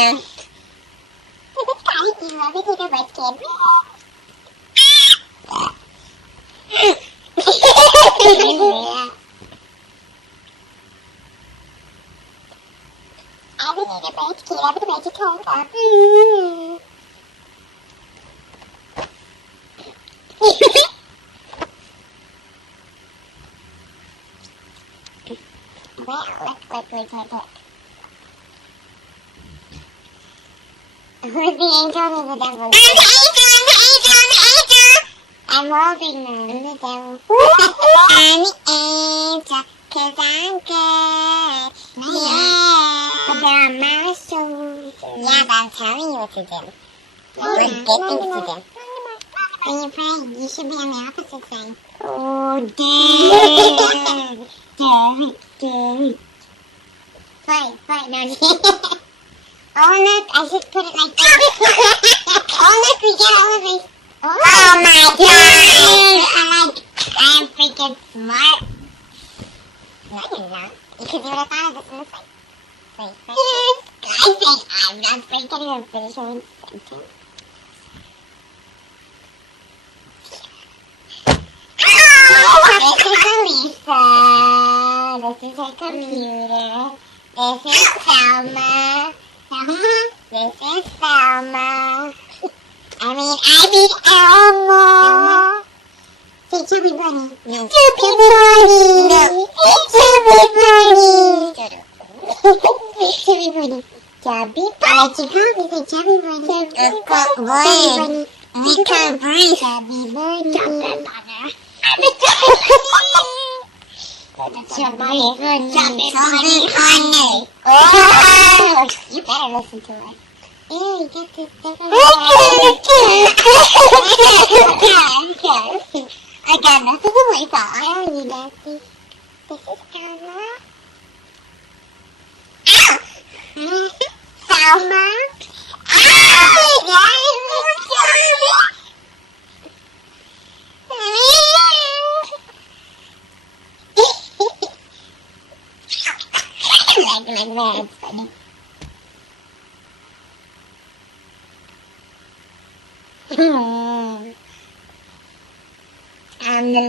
It's kind of cute. Let me take a bite, kid. Everything about kid, everything about your tongue up. Well, look. Who's the angel or the devil? I'm the angel! I'm holding on the devil. I'm the angel, 'cause I'm good. Yeah. But there are marshmallows. Yeah, but I'm telling you what to do. We're getting to do. When you pray, you should be on the opposite side. Oh, Dad. Fight, no. Oh, look, I should put it like that. Oh, look, we get all of these. Oh my God. I'm freaking smart. No, you're not. You can do what I thought of this in this way. Wait. I think I'm not freaking even finishing something. This is Elisa. This is her computer. This is Selma. This is Selma. I mean Elmo. Say Chubby Bunny. No. Chubby Bunny. No. Chubby Bunny. Chubby Bunny. Chubby Bunny. I let you go. You say Chubby Bunny. Chubby Bunny. We can't breathe. Chubby Bunny. Chubby Bunny. Chubby Bunny. Oh! You better listen to it. Ew, you got this stuff on I got nothing to wait for. Oh, you got this. This is Selma. Ow! Selma. That's funny. I'm the